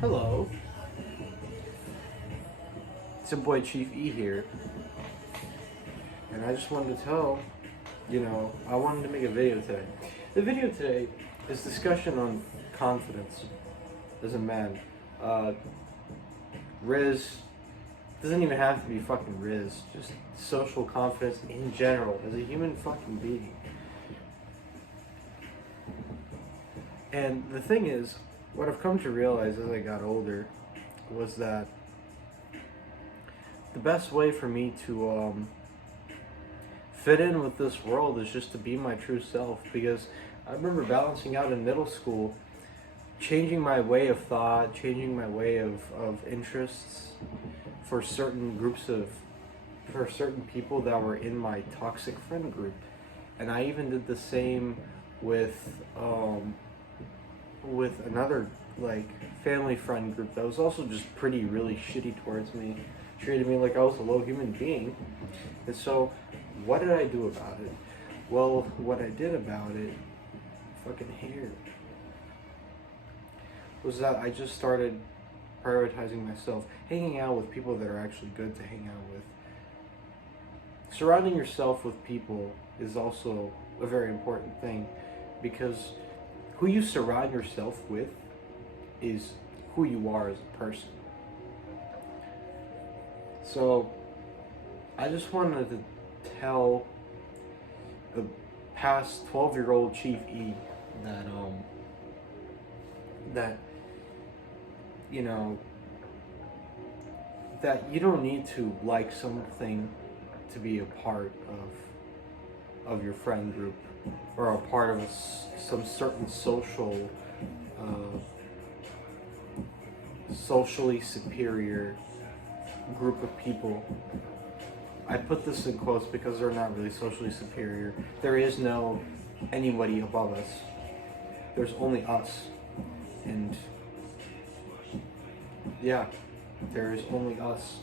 Hello, it's your boy Chief E here, and I just wanted to I wanted to make a video today. The video today is discussion on confidence as a man. Uh, Riz doesn't even have to be fucking Riz, just social confidence in general as a human fucking being. And the thing is, what I've come to realize as I got older was that the best way for me to fit in with this world is just to be my true self. Because I remember balancing out in middle school, changing my way of thought, changing my way of interests for certain for certain people that were in my toxic friend group. And I even did the same with another like family friend group that was also just really shitty towards me, treated me like I was a low human being. And so what did I do about it? Well, what I did about it, fucking hair, was that I just started prioritizing myself, hanging out with people that are actually good to hang out with. Surrounding yourself with people is also a very important thing, because who you surround yourself with is who you are as a person. So I just wanted to tell the past 12-year-old Chief E that you know that you don't need to like something to be a part of your friend group or a part of some certain socially superior group of people. I put this in quotes because they're not really socially superior. There is no anybody above us. There's only us. And yeah, there is only us.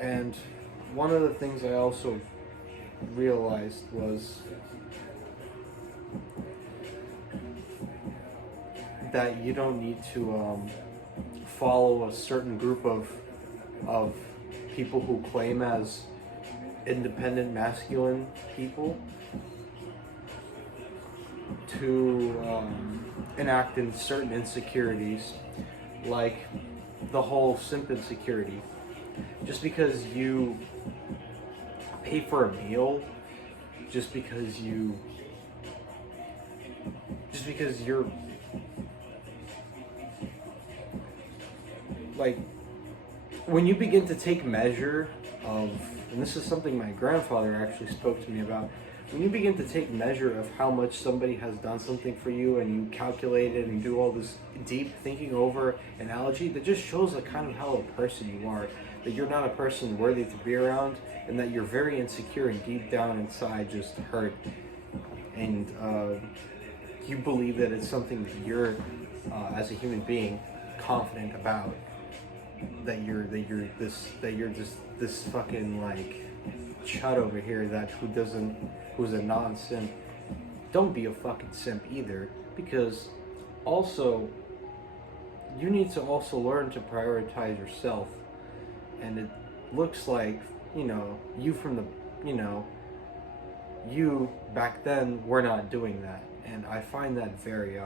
And one of the things I also realized was that you don't need to follow a certain group of people who claim as independent masculine people to enact in certain insecurities, like the whole simp insecurity. Just because you pay for a meal, just because you're like, when you begin to take measure of, and this is something my grandfather actually spoke to me about, when you begin to take measure of how much somebody has done something for you, and you calculate it and do all this deep thinking over analogy, that just shows the kind of how a person you are, that you're not a person worthy to be around, and that you're very insecure and deep down inside just hurt, and you believe that it's something that you're as a human being confident about, that you're just this fucking like chud over here who's a non-simp. Don't be a fucking simp either, because also you need to also learn to prioritize yourself. And it looks like, you back then were not doing that. And I find that very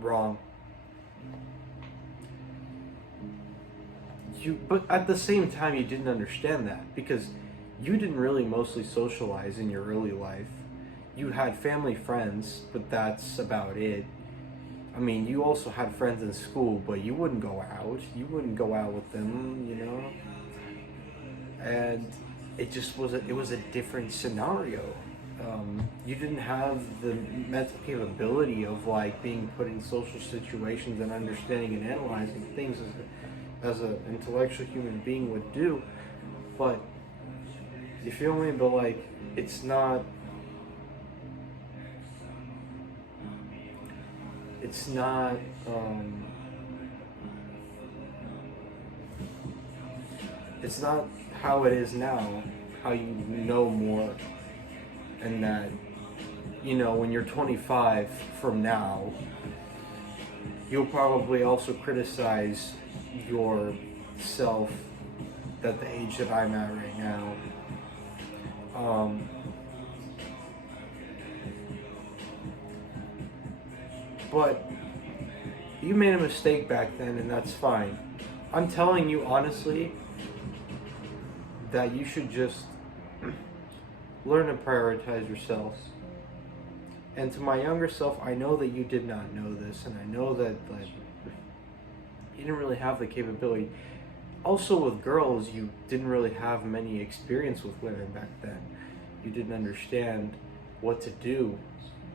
wrong. But at the same time, you didn't understand that, because you didn't really mostly socialize in your early life. You had family friends, but that's about it. I mean, you also had friends in school, but you wouldn't go out. You wouldn't go out with them, And it was a different scenario. You didn't have the mental capability of like being put in social situations and understanding and analyzing things as an intellectual human being would do. But you feel me? But like, it's not it's not how it is now, how you know more, and that, when you're 25 from now, you'll probably also criticize yourself at the age that I'm at right now. But you made a mistake back then, and that's fine. I'm telling you honestly that you should just learn to prioritize yourself. And to my younger self, I know that you did not know this, and I know that you didn't really have the capability. Also, with girls, you didn't really have many experience with women back then. You didn't understand what to do.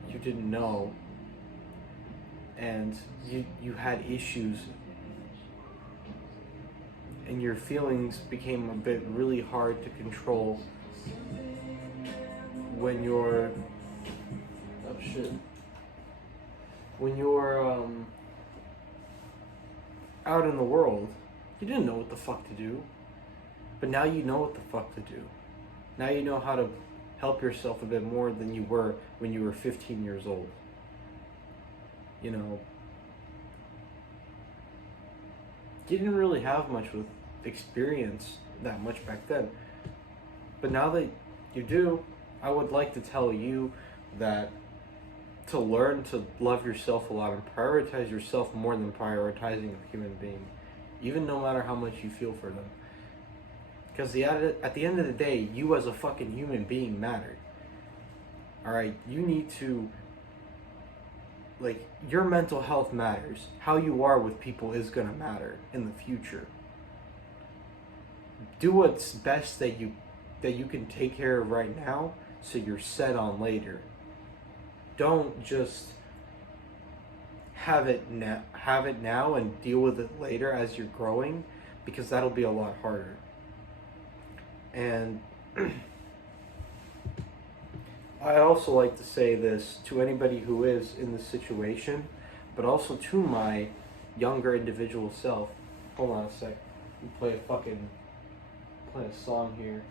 You didn't know. And you had issues. And your feelings became a bit really hard to control when you're... Oh, shit. When you're out in the world. You didn't know what the fuck to do, but now you know what the fuck to do. Now you know how to help yourself a bit more than you were when you were 15 years old. You didn't really have much with experience that much back then. But now that you do, I would like to tell you that to learn to love yourself a lot and prioritize yourself more than prioritizing a human being. Even no matter how much you feel for them. Because at the end of the day, you as a fucking human being matter. Alright? You need to... your mental health matters. How you are with people is gonna matter in the future. Do what's best that you can take care of right now, so you're set on later. Don't just... have it now and deal with it later as you're growing, because that'll be a lot harder. And I also like to say this to anybody who is in this situation, but also to my younger individual self. Hold on a sec. Play a song here.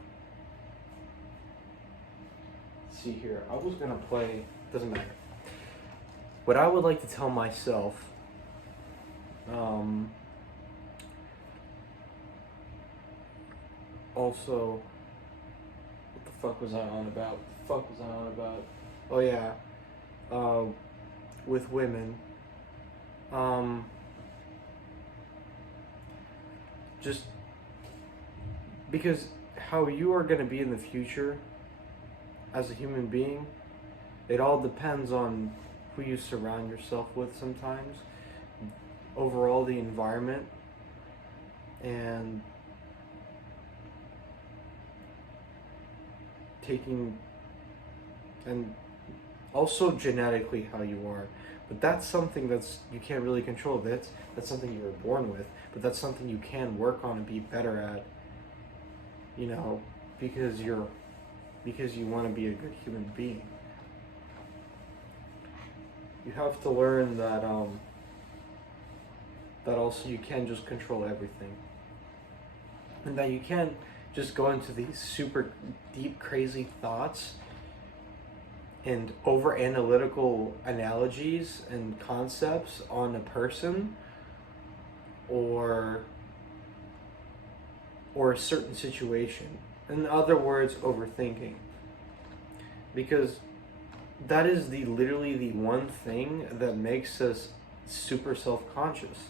Let's see here. I was gonna play, doesn't matter. What I would like to tell myself, also, what the fuck was I on about? Oh yeah, with women, just because how you are going to be in the future as a human being, it all depends on who you surround yourself with sometimes, overall the environment, and and also genetically how you are. But that's something you can't really control. That's something you were born with, but that's something you can work on and be better at, because you want to be a good human being. You have to learn that that also you can't just control everything, and that you can't just go into these super deep, crazy thoughts and over analytical analogies and concepts on a person or a certain situation. In other words, overthinking. Because that is literally the one thing that makes us super self-conscious,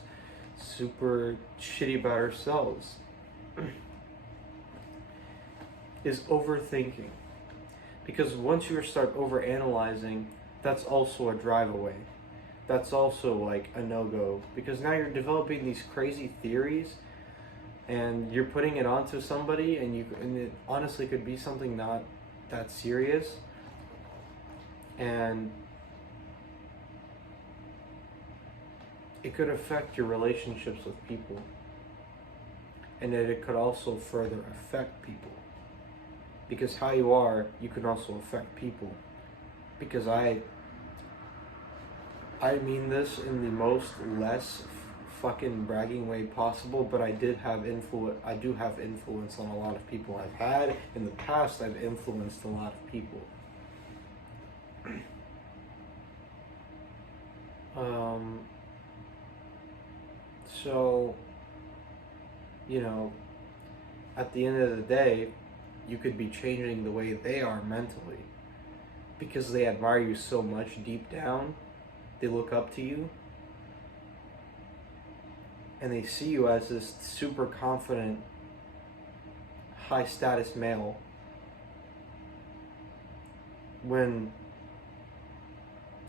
super shitty about ourselves, is overthinking. Because once you start overanalyzing, that's also a drive away. That's also like a no-go. Because now you're developing these crazy theories and you're putting it onto somebody, and it honestly could be something not that serious. And it could affect your relationships with people. And that it could also further affect people. Because how you are, you can also affect people. Because I mean this in the most less fucking bragging way possible, but I do have influence on a lot of people. I've had in the past, I've influenced a lot of people. So, you know, at the end of the day, you could be changing the way they are mentally because they admire you so much deep down. They look up to you and they see you as this super confident, high status male when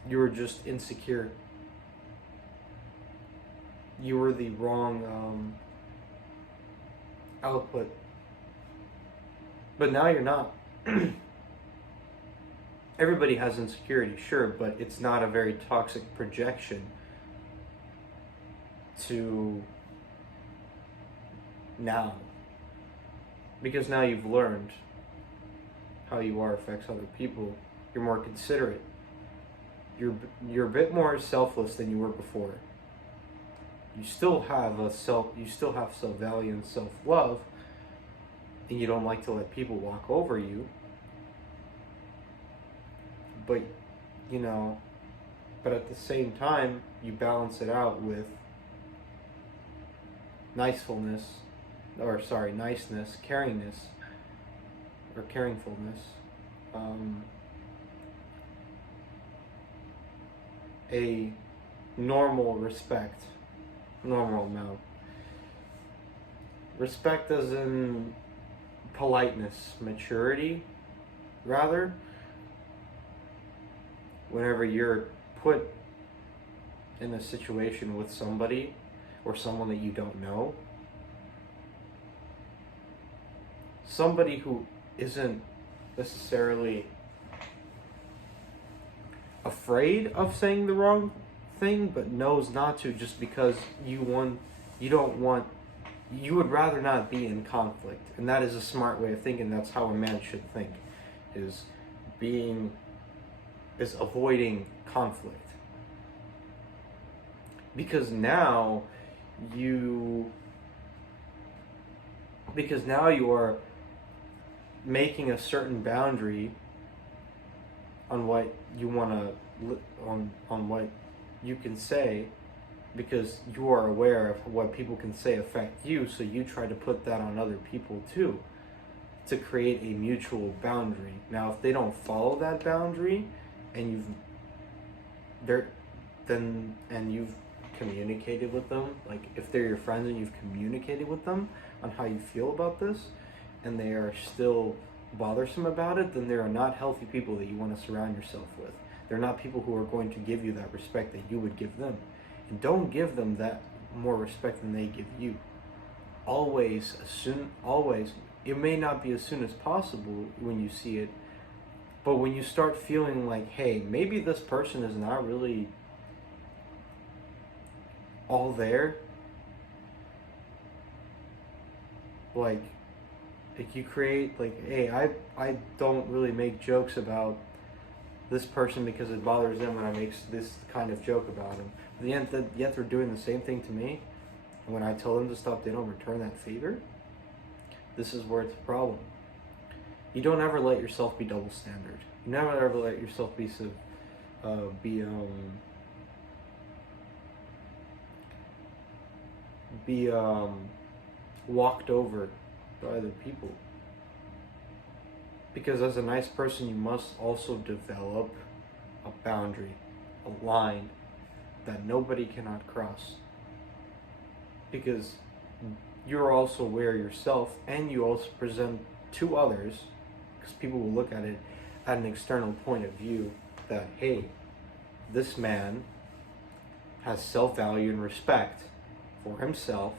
you were just insecure. You were the wrong output. But now you're not. Everybody has insecurity, sure, but it's not a very toxic projection to now. Because now you've learned how you are affects other people. You're more considerate. You're a bit more selfless than you were before. You still have self-value and self-love, and you don't like to let people walk over you. But, but at the same time, you balance it out with niceness, caringness, or caringfulness. A normal amount. Respect as in politeness, maturity, rather. Whenever you're put in a situation with somebody or someone that you don't know, somebody who isn't necessarily afraid of saying the wrong thing but knows not to just because you would rather not be in conflict. And that is a smart way of thinking. That's how a man should think, is avoiding conflict. Because now you are making a certain boundary on what you want to on what you can say, because you are aware of what people can say affect you, so you try to put that on other people too, to create a mutual boundary. Now, if they don't follow that boundary, and you've communicated with them, like if they're your friends and you've communicated with them on how you feel about this, and they are still bothersome about it, then they are not healthy people that you want to surround yourself with. They're not people who are going to give you that respect that you would give them. And don't give them that more respect than they give you. Always, it may not be as soon as possible when you see it, but when you start feeling like, hey, maybe this person is not really all there, like you create, like, hey, I don't really make jokes about this person because it bothers them when I make this kind of joke about them. But yet they're doing the same thing to me, and when I tell them to stop, they don't return that favor. This is where it's a problem. You don't ever let yourself be double standard. You never ever let yourself be walked over by other people. Because as a nice person, you must also develop a boundary, a line that nobody cannot cross. Because you're also aware yourself, and you also present to others, because people will look at it at an external point of view, that, hey, this man has self-value and respect for himself.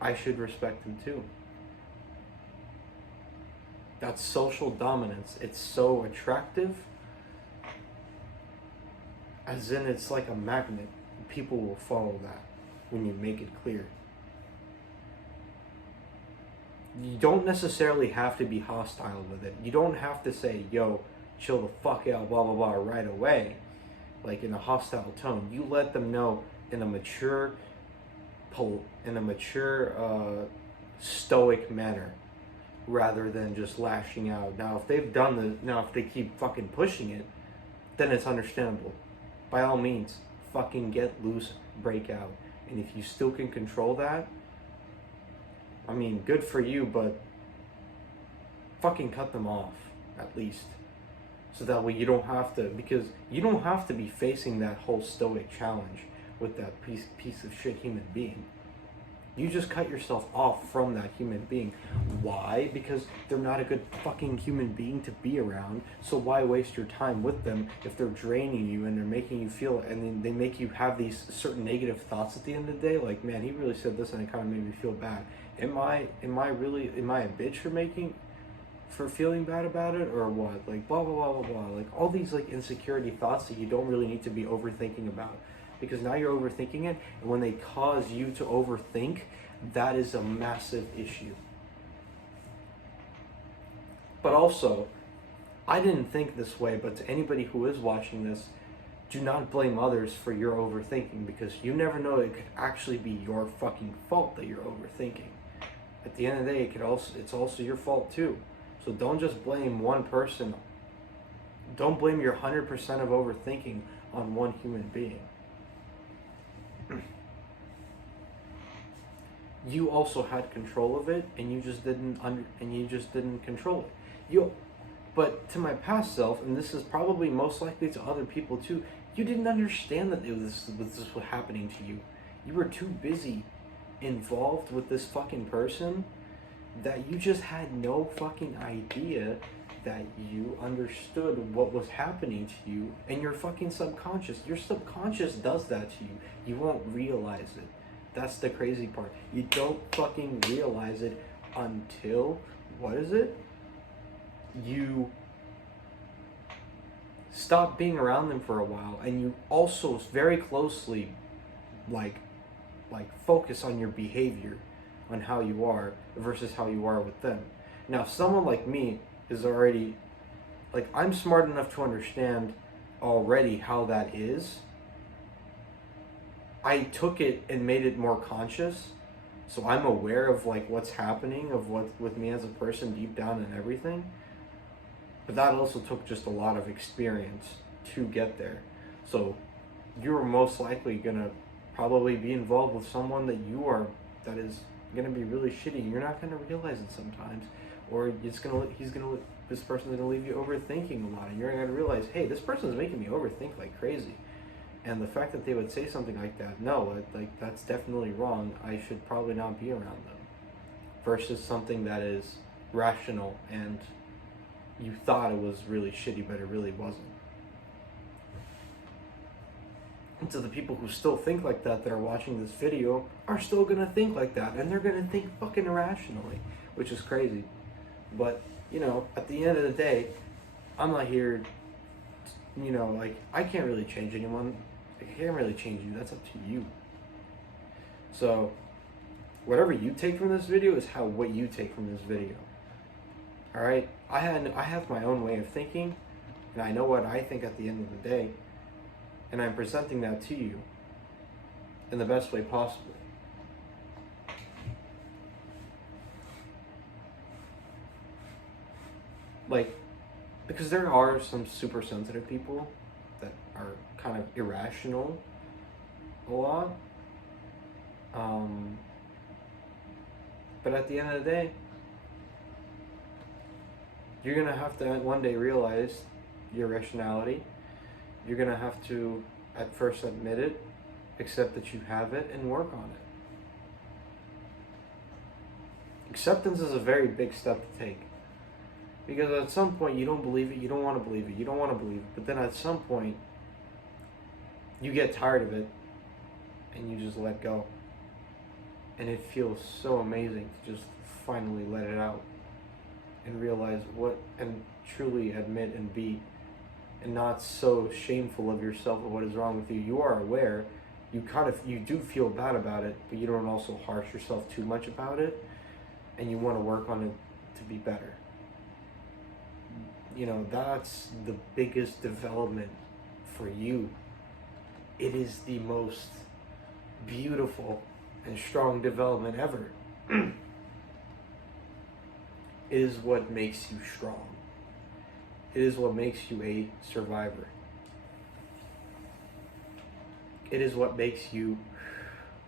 I should respect him too. That's social dominance. It's so attractive, as in it's like a magnet. People will follow that when you make it clear. You don't necessarily have to be hostile with it. You don't have to say, yo, chill the fuck out, blah, blah, blah, right away. like in a hostile tone. You let them know in a mature, stoic manner, rather than just lashing out. Now, if they keep fucking pushing it, then it's understandable. By all means, fucking get loose, break out. And if you still can control that, I mean, good for you, but fucking cut them off, at least. So that way you don't have to, because you don't have to be facing that whole stoic challenge with that piece of shit human being. You just cut yourself off from that human being. Why? Because they're not a good fucking human being to be around. So why waste your time with them if they're draining you and they're making you feel, and then they make you have these certain negative thoughts at the end of the day? Like, man, he really said this and it kind of made me feel bad. Am I a bitch for feeling bad about it, or what? Like, blah blah blah blah blah. Like all these like insecurity thoughts that you don't really need to be overthinking about, because now you're overthinking it, and when they cause you to overthink, that is a massive issue. But also, I didn't think this way, but to anybody who is watching this, do not blame others for your overthinking, because you never know, it could actually be your fucking fault that you're overthinking. At the end of the day, it's also your fault too. So don't just blame one person. Don't blame your 100% of overthinking on one human being. You also had control of it, and you just didn't control it. But to my past self, and this is probably most likely to other people too, you didn't understand that this was happening to you. You were too busy involved with this fucking person that you just had no fucking idea that you understood what was happening to you, and your fucking subconscious. Your subconscious does that to you. You won't realize it. That's the crazy part. You don't fucking realize it until, what is it? You stop being around them for a while, and you also very closely like focus on your behavior, on how you are versus how you are with them. Now, if someone like me is already, like, I'm smart enough to understand already how that is, I took it and made it more conscious, so I'm aware of like what's happening, of what with me as a person deep down and everything. But that also took just a lot of experience to get there. So you're most likely gonna probably be involved with someone that is gonna be really shitty. You're not gonna realize it sometimes, or this person's gonna leave you overthinking a lot, and you're gonna realize, hey, this person's making me overthink like crazy. And the fact that they would say something like that, no, like that's definitely wrong. I should probably not be around them. Versus something that is rational and you thought it was really shitty, but it really wasn't. And to the people who still think like that are watching this video, are still gonna think like that, and they're gonna think fucking irrationally, which is crazy. But, at the end of the day, I'm not here, I can't really change anyone. I can't really change you. That's up to you. So, whatever you take from this video is what you take from this video. All right? I have my own way of thinking, and I know what I think at the end of the day, and I'm presenting that to you in the best way possible. Because there are some super sensitive people that are kind of irrational a lot. But at the end of the day, you're going to have to one day realize your irrationality. You're going to have to at first admit it, accept that you have it, and work on it. Acceptance is a very big step to take. Because at some point you don't believe it, you don't want to believe it, you don't want to believe it. But then at some point, you get tired of it, and you just let go. And it feels so amazing to just finally let it out. And realize and truly admit and be, and not so shameful of yourself of what is wrong with you. You are aware, you do feel bad about it, but you don't also harsh yourself too much about it, and you want to work on it to be better. That's the biggest development for you it is the most beautiful and strong development ever. It is what makes you strong. It is what makes you a survivor. It is what makes you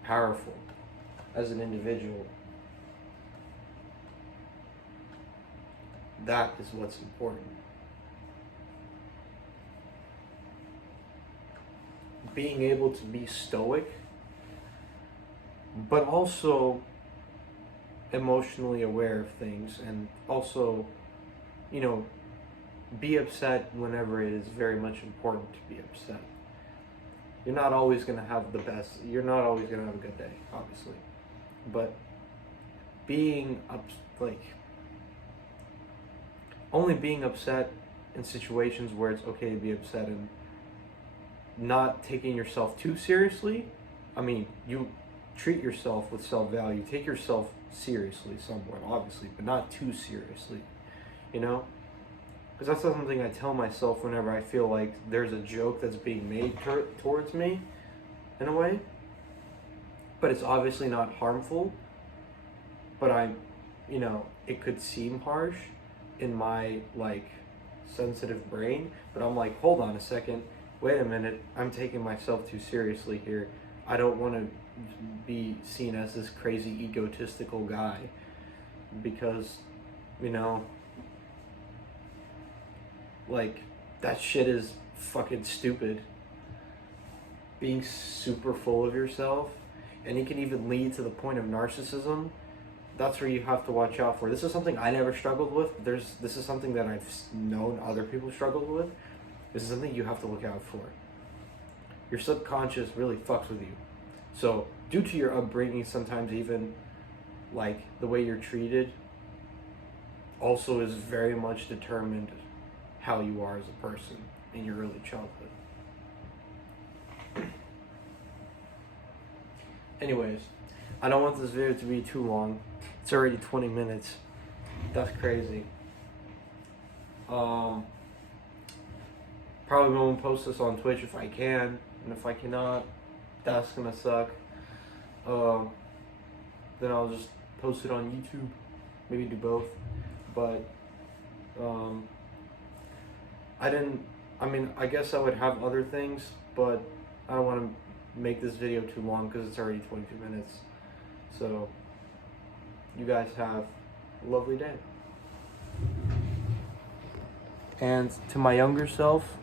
powerful as an individual. That is what's important. Being able to be stoic, but also emotionally aware of things, and also, be upset whenever it is very much important to be upset. You're not always going to have the best, you're not always going to have a good day, obviously. But only being upset in situations where it's okay to be upset, and not taking yourself too seriously. I mean, you treat yourself with self-value. Take yourself seriously somewhat, obviously, but not too seriously, Because that's something I tell myself whenever I feel like there's a joke that's being made towards me, in a way. But it's obviously not harmful. But it could seem harsh in my, sensitive brain. But I'm like, hold on a second. Wait a minute. I'm taking myself too seriously here. I don't want to be seen as this crazy egotistical guy. Because, that shit is fucking stupid. Being super full of yourself, and it can even lead to the point of narcissism. That's where you have to watch out for. This is something I never struggled with. This is something that I've known other people struggled with. This is something you have to look out for. Your subconscious really fucks with you. So, due to your upbringing, sometimes even, the way you're treated, also is very much determined how you are as a person in your early childhood. Anyways, I don't want this video to be too long. It's already 20 minutes. That's crazy. Probably won't post this on Twitch if I can, and if I cannot, that's gonna suck. Then I'll just post it on YouTube. Maybe do both. But I guess I would have other things, but I don't want to make this video too long because it's already 22 minutes. So, you guys have a lovely day. And to my younger self,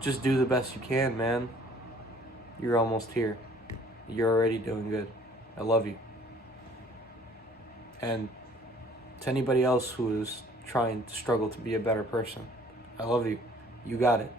just do the best you can, man. You're almost here. You're already doing good. I love you. And to anybody else who is trying to struggle to be a better person, I love you. You got it.